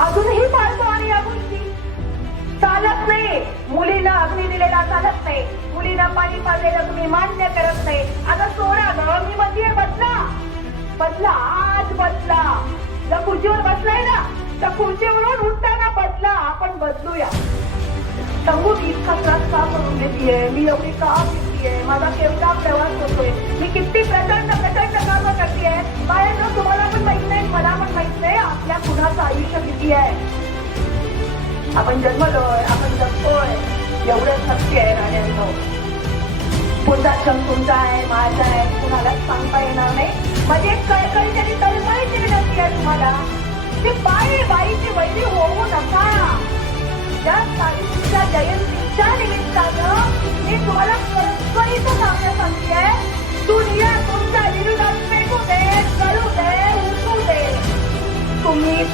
अजूनही पाळतो आणि या गोष्टी चालत नाही. मुलीला अग्नी दिलेला चालत नाही. मुलीला पाणी पाजलेलं तुम्ही मान्य करत नाही. आता सोडा ग मी म्हणतीये बदला बदला आज बदला जर खुर्चीवर बसलाय ना? तर खुर्चीवरून उठताना बदला आपण बदलूया. सांगू मी इतका त्रास का करून घेतीये? मी एवढी का घेतीये माझा केवढा आपल्या आयुष्य किती आहे? आपण जन्मलोय आपण जगतोय एवढं सत्य आहे राण्यांनो कोणता क्षण तुमचा आहे माझा आहे कुणाला सांगता येणार नाही. म्हणजे कळकळी तरी तळमळीची विनंती आहे तुम्हाला. ते बाई बाईची वैरी होऊ नका. त्या सावित्रीच्या जयंतीच्या निमित्तानं मी तुम्हाला कळकळीचं सांगणं सांगते. आहे दुनिया तुमच्या विरोधात पेटू दे कळू दे उठू दे. तुम्ही